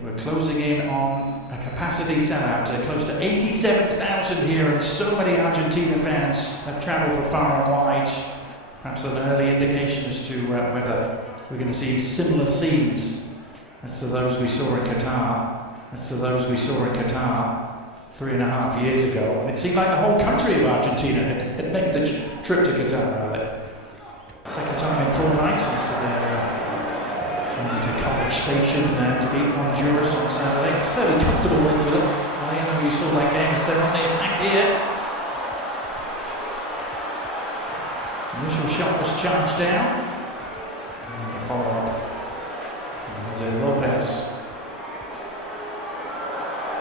We're closing in on a capacity sellout, close to 87,000 here, and so many Argentina fans have travelled for far and wide. Perhaps an early indication as to whether we're going to see similar scenes as to those we saw in Qatar, 3.5 years ago. It seemed like the whole country of Argentina had made the trip to Qatar. Second time in 4 nights after their to College Station to beat Honduras on Saturday. It's a fairly comfortable win for them. You saw that game, so they're on the attack here. Initial shot was charged down. And the follow-up. Jose Lopez.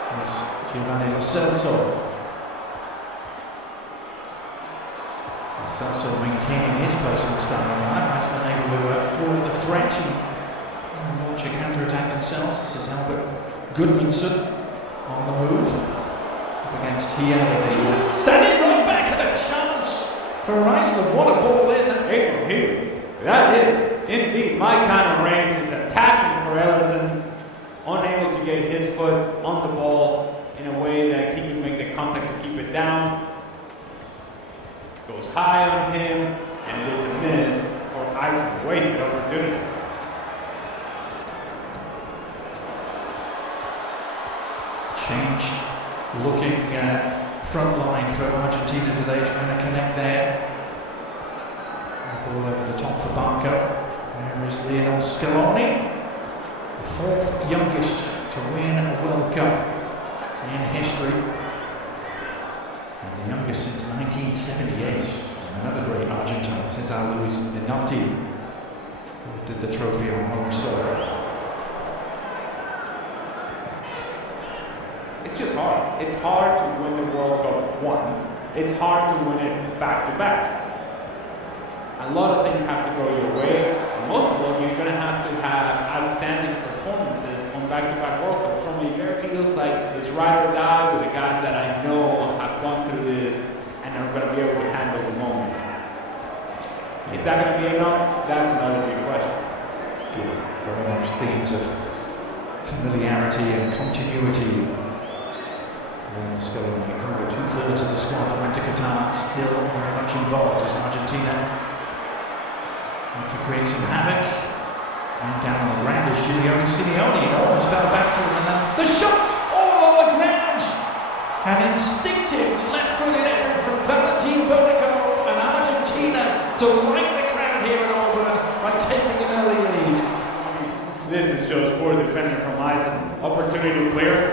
There's Giovanni Lo Celso. Lo Celso maintaining his place in the starting lineup. Iceland able to thwart the threat and launch a counter-attack themselves. This is Albert Goodmanson on the move up against Hiana. Standing right back at a chance for Iceland. What a ball in! That is indeed my kind of range. Is attacking for Ellison, unable to get his foot on the ball in a way that he can make the contact to keep it down. Goes high on him, and it is a miss for Iceland. Wasted opportunity. Changed looking front line for Argentina today, trying to connect there. Ball over the top for Barco. There is Lionel Scaloni, the 4th youngest to win a World Cup in history, and the youngest since 1978. Another great Argentine, Cesar Luis Menotti, lifted the trophy on home soil. It's just hard. It's hard to win the World Cup once. It's hard to win it back to back. A lot of things have to go your way. Most of all, you're going to have outstanding performances on back-to-back World Cups. For me, it feels like this ride or die with the guys that I know have gone through this and are going to be able to handle the moment. Is that going to be enough? That's another big question. Very much themes of familiarity and continuity. Scaloni, over 2/3 of the squad that went to Qatar, still very much involved as Argentina want to create some havoc. And down on the ground is Giuliano Simeone. It almost fell back to him, and the shot all on the ground. An instinctive left-footed error from Valentin Bonico, and Argentina to light the crowd here in Auburn by taking an early lead. This is just poor defending from Iceland. Opportunity to clear,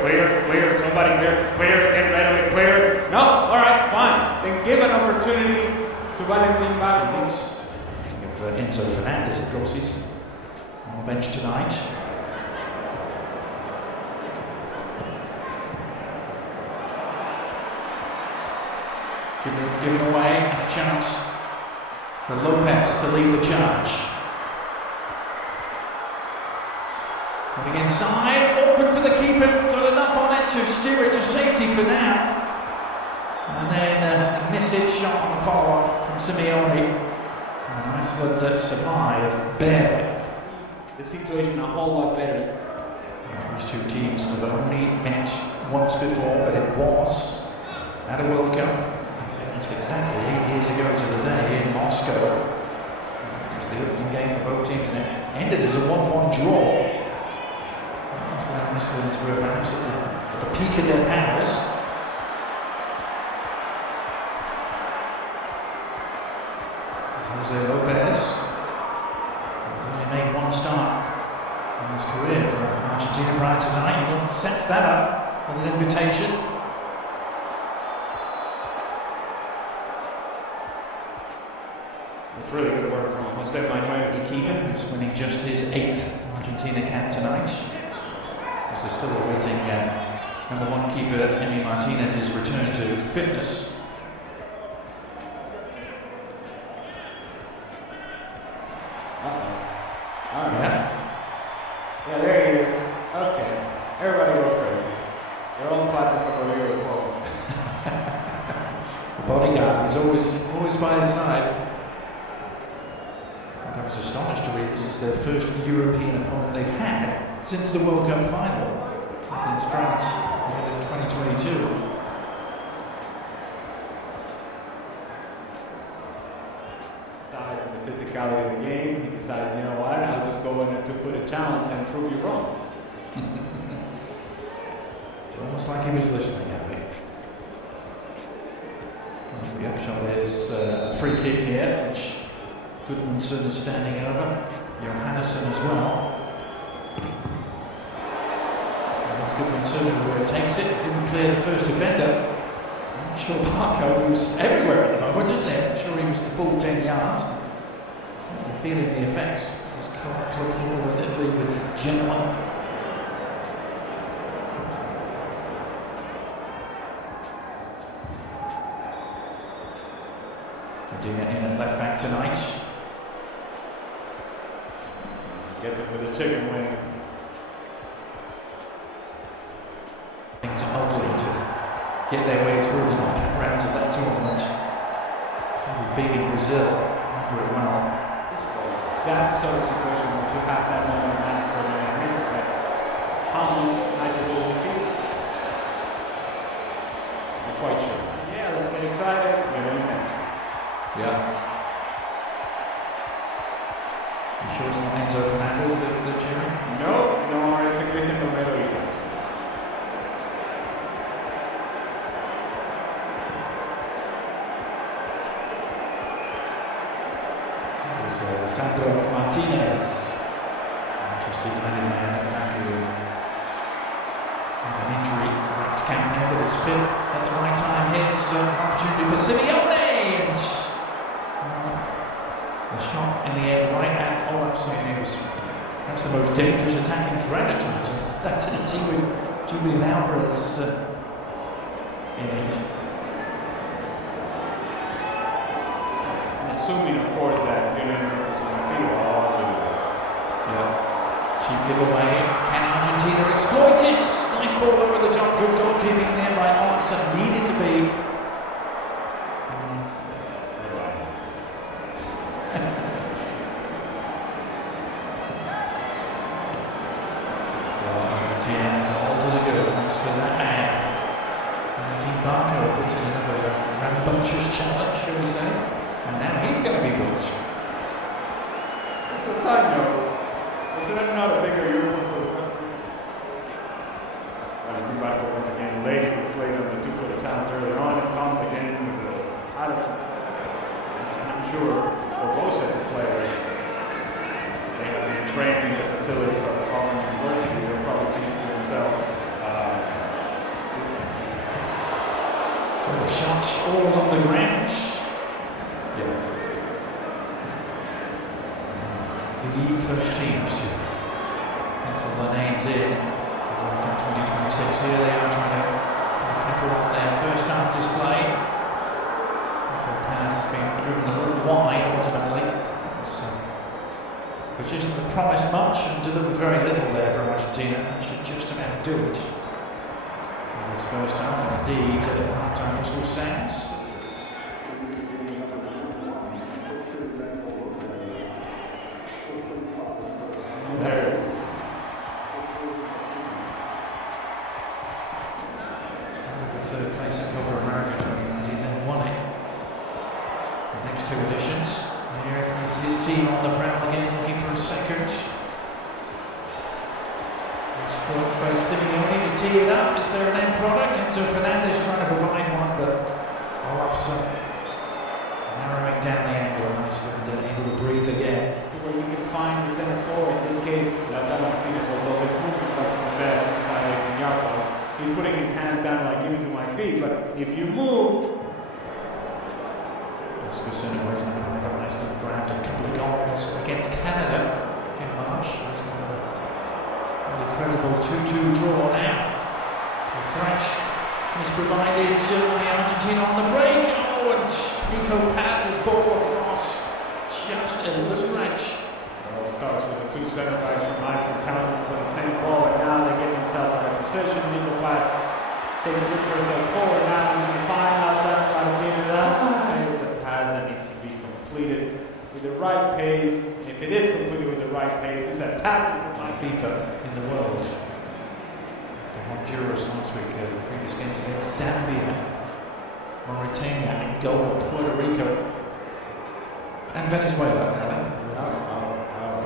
somebody clear, get ready, clear. No, alright, fine. Then give an opportunity to Valentin Bonico. Of Enzo Fernandez, of course, he's on the bench tonight. Giving away a chance for Lopez to lead the charge. Coming inside, awkward for the keeper, got enough on it to steer it to safety for now. And then a missed shot on the follow-up from Simeone. And Iceland survived barely. The situation a whole lot better. These two teams have only met once before, but it was at a World Cup almost exactly 8 years ago to the day in Moscow. It was the opening game for both teams, and it ended as a 1-1 draw. Iceland were perhaps at the peak of their powers. This is Jose Lopez. He's only made 1 start in his career for Argentina prior to tonight. He sets that up with an invitation. It's really good work from Jose Manuel, who's winning just his 8th Argentina cap tonight. They're still awaiting number 1 keeper Emi Martinez's return to fitness. Yeah, there he is. Okay. Everybody go crazy. They're all clapping for Rodrigo Cuomo. The bodyguard is always by his side. I was astonished to read this is their first European opponent they've had since the World Cup final against France at the end of 2022. Size and the physicality of the game, he decides, you know what, I'll just go in a two-footed challenge and prove you wrong. It's almost like he was listening at me. Well, the upshot is a free kick here, which Gudmundsson is standing over. Johannesson as well. And it's Gudmundsson who takes it, didn't clear the first defender. I'm not sure Barco, who's everywhere at the moment, isn't he? I'm sure he was the full 10 yards. Certainly feeling the effects. This is club football with Italy with Genoa. Doing it in at left back tonight. Gets it with a chicken wing. Things are ugly to get their way through the knockout rounds of that tournament. Beating Brazil, remember it well. That sort of situation where you have that moment of magic for a minute, but how many matches will we see? I'm quite sure. Yeah, let's get excited. We're going to miss. Yeah. You sure it's not Enzo Fernandez that cheering? No, no, it's a Cristian Romero either. It's Sandro Martinez, Manchester United man at the back who had an injury right camp now, but is fit at the right time. Here's an opportunity for Simeone. The shot in the air right at Olafsson. It was perhaps the most dangerous attacking threat at times. That's in a team with Julian Alvarez in it. Assuming, of course, that Julian Alvarez is going to feel all the Yeah. Cheap giveaway. Can Argentina exploit it? Nice ball over the top. Good goalkeeping there by Olafsson. Needed to be. Rambunctious challenge, shall we say? And now he's going to be booked. As a side note, was there not a bigger uniform for the first Barco once again late, was late on the two-footed challenge earlier on. It comes again with the out of I'm sure for both sets of players, they have been trained in the facilities of the Auburn University. They're probably thinking to themselves, shots all on the ground. Yeah. The first teams to pencil their names in. 2026 here they are trying to pepper up their first half display. The pass has been driven a little wide ultimately. Position that promised much and delivered very little there for Argentina. That should just about do it. This first half, indeed, half-time whistle sounds. There it is. Started with third place in Copa America 2019, then won it. The next two editions. Here is his team on the prowl again, looking for a second. Scored by Simeone to tee it up. Is there an end product? Enzo Fernandez trying to provide one, but Olafsson narrowing down the angle and Iceland able to breathe again. Where you can find the center forward, in this case, Lautaro Martinez, although his movement up from the bed inside Yarko, he's putting his hands down like, give me to my feet, but if you move, Iceland grabbed a couple of goals against Canada in March. Incredible 2-2 draw now. The threat is provided by Argentina on the break. Oh, and Nico passes ball across just a little stretch. It all starts with the two center backs from Iceland challenging for the same ball, and now they get themselves out of position. Nico pass takes a good first step forward. Now we can find out that by the end of that. It's a pass that needs to be completed. with the right pace. If it is completed with the right pace, it's a tactic. My FIFA in the world. For Honduras last week, previous games against Zambia, Mauritania, Angola, Puerto Rico, and Venezuela.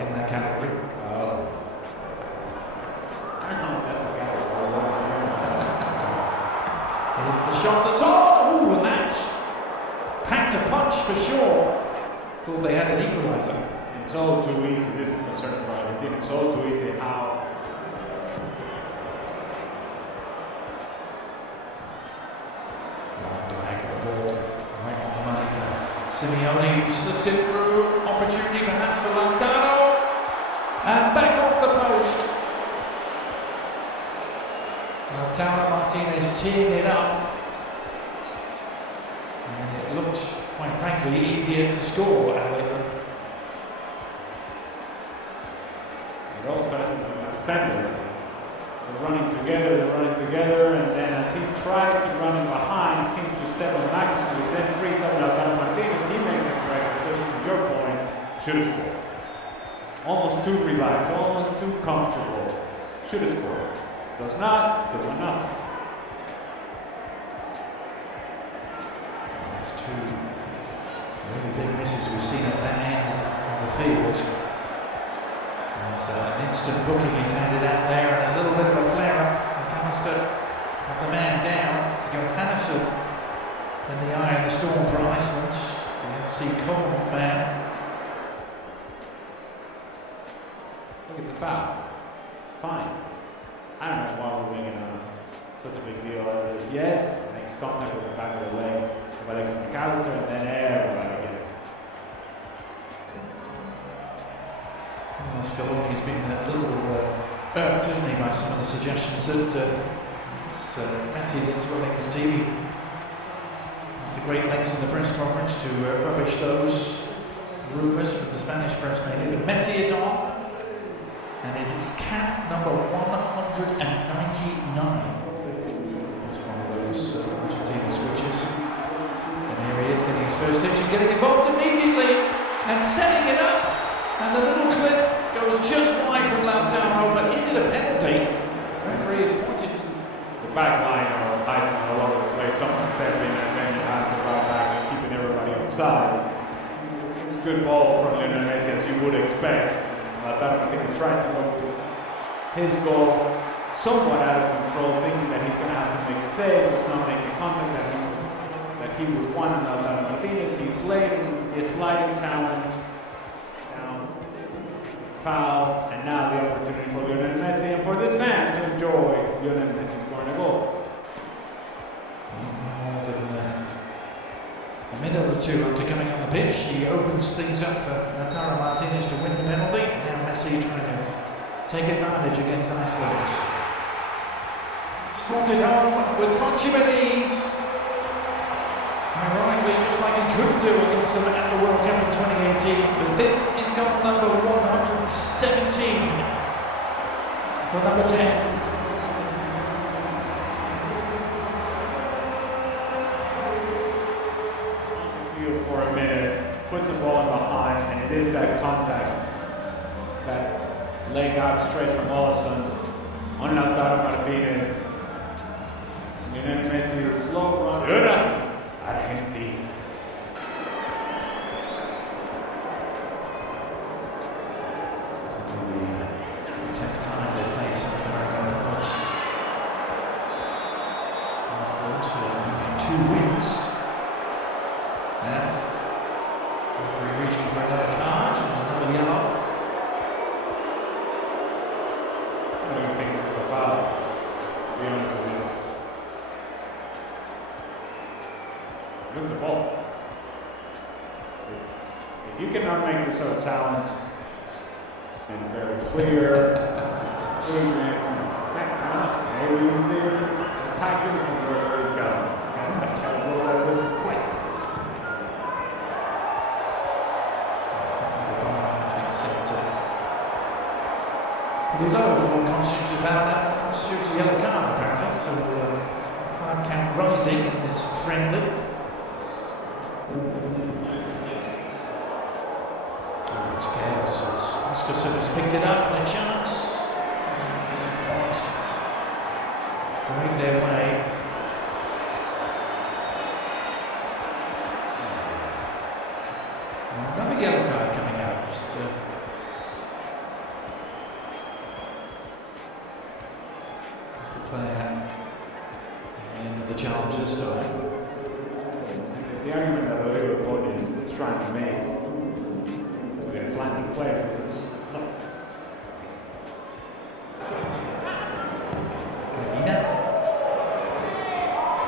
In that category. I know that's a category. It's the shot that's on. Ooh, and that's packed a punch for sure. Thought they had an equaliser. It's all too easy. This is concerned for Argentina. It's all too easy how. The ball right on the money for Simeone, who slips it through. Opportunity perhaps for Lautaro. And back off the post. Lautaro Martinez teeing it up. And it looked, quite frankly, easier to score at England. It all starts with the defender. They're running together, and then as he tries to run in behind, seems to step on back, so he then frees up Lautaro Martinez. He makes a correct decision. From your point, should have scored. Almost too relaxed, almost too comfortable. Should have scored. Does not, still 1-0. That's two really big misses we've seen at that end of the field. There's an instant booking is handed out there, and a little bit of a flare-up. McAllister has the man down. Johannesson in the eye of the storm for Iceland. The FC Cole man. I think it's a foul. Fine. I don't know why we're making such a big deal out of this. Yes, makes contact with the back of the leg of Alexis McAllister, and then everybody gets. Well, Scaloni has been a little irked, hasn't he, by some of the suggestions that it's Messi that's running Stevie to great lengths in the press conference to rubbish those rumours from the Spanish press mainly. But Messi is on. And it is cap number 199. It's one of those Argentina switches. And here he is getting his first touch and getting involved immediately and setting it up. And the little clip goes just wide from Lautaro, but is it a penalty? The referee has pointed to The back line of Iceland all over the place. Someone step in, and then you have the right back just keeping everybody outside. It's a good ball from Lionel Messi, as you would expect. Lautaro Martinez trying to go his goal somewhat out of control, thinking that he's going to have to make a save, just not make the contact that he would want. Lautaro Martinez, he's sliding talent, now foul, and now the opportunity for Lionel Messi and for this fans to enjoy Lionel Messi scoring a goal. A minute or two after coming on the pitch, he opens things up for Lautaro Martinez to win the penalty. Now Messi trying to take advantage against Iceland. Slotted home with consummate ease. Ironically, just like he could do against them at the World Cup in 2018. But this is goal number 117 for number 10. For a minute, puts the ball in behind, and it is that contact, that leg out straight from Olsen on Lautaro Martinez. Lionel Messi, slow run. Argentina. The 10th time they've played South America once. Iceland, 2 wins. Now, referee reaching for another card, another yellow. I don't think it's a foul, to be honest with you. It's a ball. If you cannot make this sort of talent and very clear, maybe you can see the tight uniform where he's got a little bit of this quick. Pretty low for what constitutes a foul, that constitutes a yellow card apparently, so card count rising in this friendly. going their way. Another yellow card coming out. Just the player at the end of the challenge this time. The argument that Liverpool is trying to make to the Icelandic players is look. Medina.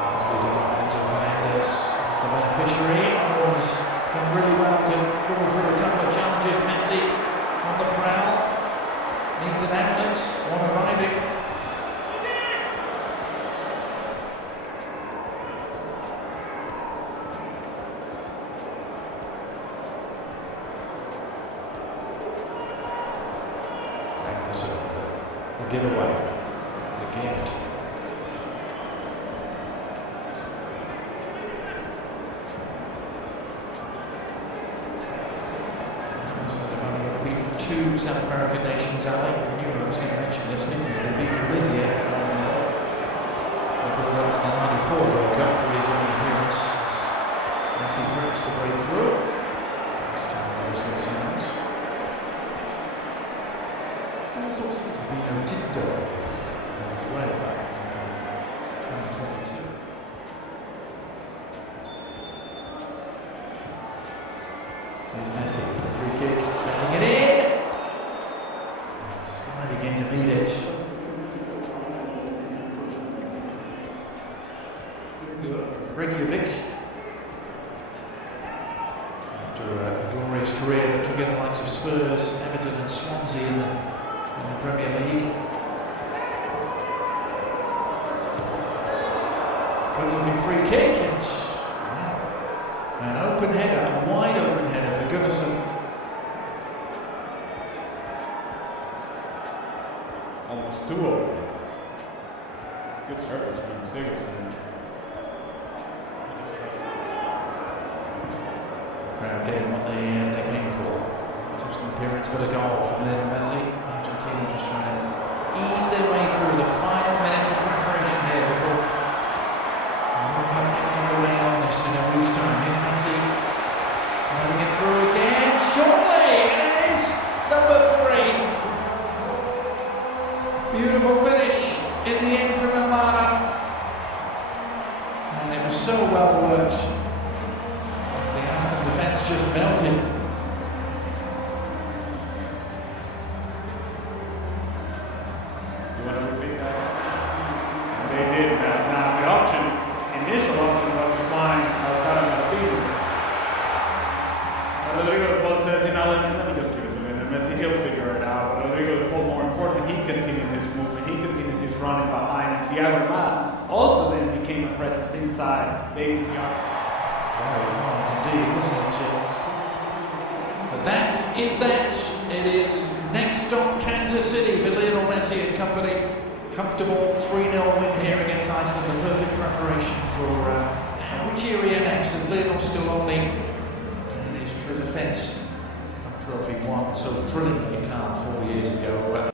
Nicely done into Fernandez. That's the beneficiary. Has done really well to draw through a couple of challenges. Messi on the prowl. Needs an outlet. One arriving. The giveaway, the gift. They've only ever beaten two South American nations, Ali. I knew I was going to mention this, didn't you? They beat Bolivia on the build up to the 94 World Cup for his own appearance. Messi threatens to break through. This time goes those hands. Vino Tinto as well back in 2022. Here's Messi, the free kick, bending it in. Sliding in to meet it. Reykjavik. After a glorious career that took in the likes of Spurs, Everton and Swansea in the Premier League. Good looking free kick and an open header, a wide open header for Gunnarsson. Almost too open. Good service from Sigurdsson. Crowd getting what they came for. Just an appearance but a goal from Lionel Messi. Argentina just trying to ease their way through the final minutes of preparation here before the World Cup gets underway in earnest in a week's time. Here's Messi sliding it through again, surely, and it is number 3. Beautiful finish in the end from Almada, and it was so well worked. The Iceland defence just melted. They did that. Now the initial option was to find Alcala Martinez. Rodrigo Paul says, let me just give it to him, and Messi, he'll figure it out. But Rodrigo Paul, more important, he continued his movement, he continued his running behind, and Thiago Almada also then became a presence inside, baiting the arc. Very hard indeed, wasn't it? But that is that. It is next stop Kansas City for Lionel Messi and company. Comfortable 3-0 win here against Iceland, the perfect preparation for which area next as Lionel Scaloni and his true defence trophy won so thrilling guitar 4 years ago.